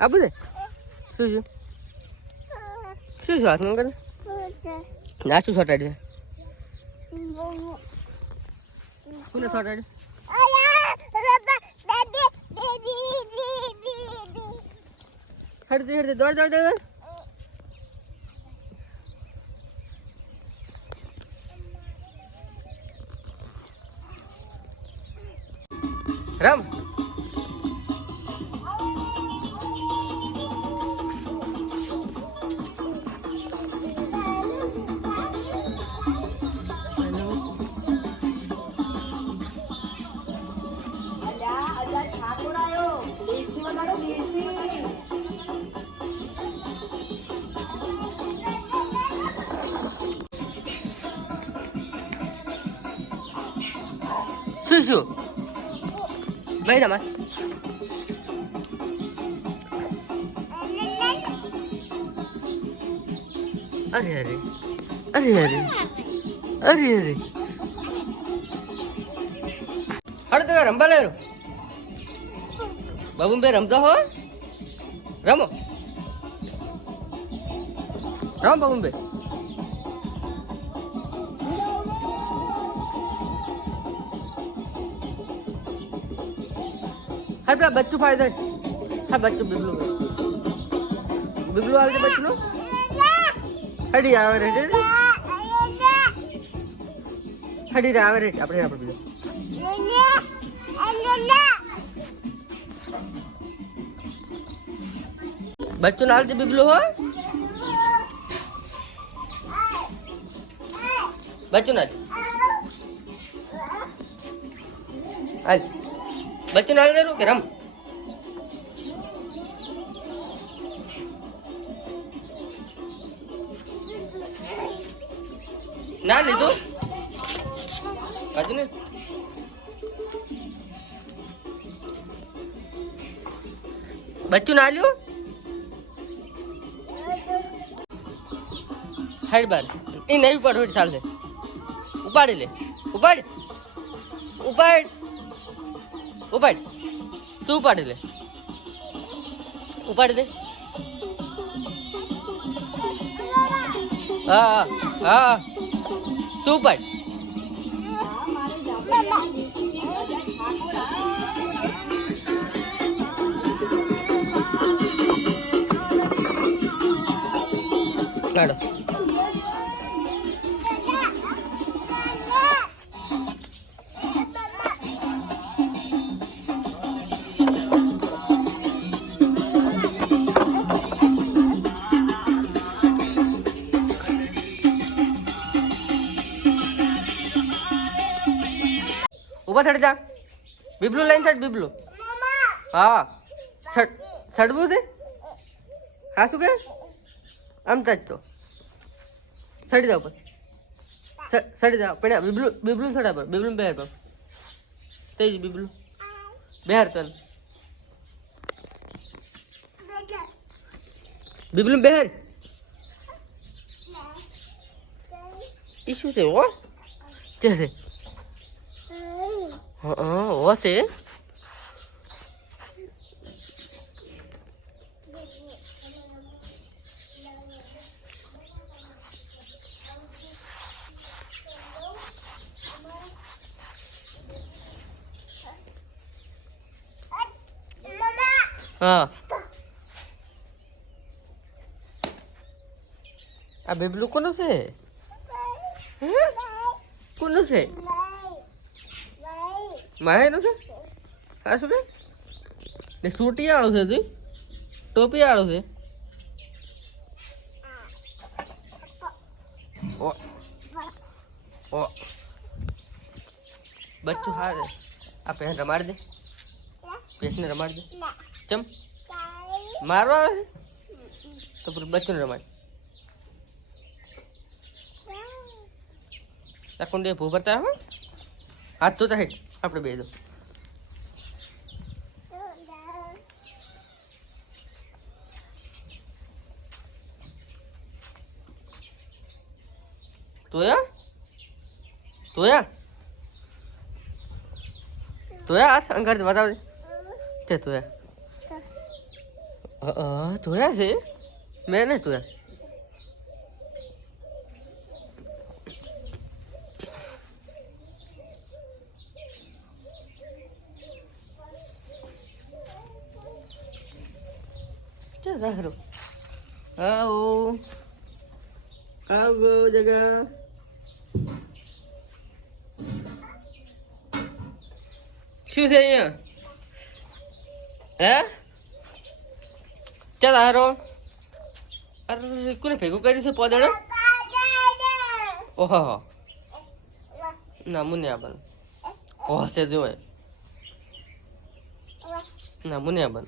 આ બધે શું શું શું શું હાથ કરે ના શું સોટાડી કોને સોટાડી હડતી હડતી દોડ દોડ દોડ રમ શું શું ભાઈ તમારે અરે અરે અરે અરે અરે અરે અરે તો રમવા લે બાબુ બે રમતા હો રમો રમ બાબુ બે હા પેલા બચ્ચું ફાડી દે હા બચ્ચું બીબલું બીબલું આવે છે બચ્ચું હડી આવે રે હડી રે આવે રે આપણે આપણે બીજું બચ્ચું નાલ દે બીબલું હો બચ્ચું નાલ હાલ બચ્ચું નાલ દે કે રમ ના લીધું કાજુ ને બચ્ચું ના લ્યું હાઈ બાર એ નહીં ઉપાડ હોય ચાલશે ઉપાડી લે ઉપાડ ઉપાડ ઉપાડ તું ઉપાડી લે ઉપાડી દે હા હા તું ઉપાડ કાઢો ऊपर चढ़ जा बिबलू लाइन चढ़ बिबलू हाँ चढ़વું છે હા શું કે આમ જ તો ચડી જાવ પર ચડી જાવ પણ બીબલું ચડા પર બીબલું બહેર પર તેજ બીબલું બહેર ચાલ બીબલું બહેર ઈ શું છે ઓ કે છે હા ઓ છે હા આ બેબલું કોનું છે કોનું છે માહેનું છે હા શું કે ને સૂટી વાળું છે તું ટોપી વાળું છે ઓ ઓ બચ્ચું હા આ પહેન રમાડી દે પેશને રમાડી દે ચમ મારવા આવે તો પૂરું બચ્ચું રમાડ કુંડે ભૂ ભરતા હો હાથ તો હેઠ આપણે બે દો તોયા તોયા તોયા હાથ અંગાર બતાવ દે તે તોયા જોયા છે મેં નહીં જોયા. ચાલ હારું આવો આવો જગા શું છે અહીંયા હે ચાલ હારો અરે કોને ભેગું કર્યું છે પોદડો ઓહો ના મુનિયા બન ઓહ છે જોવે ના મુનિયા બન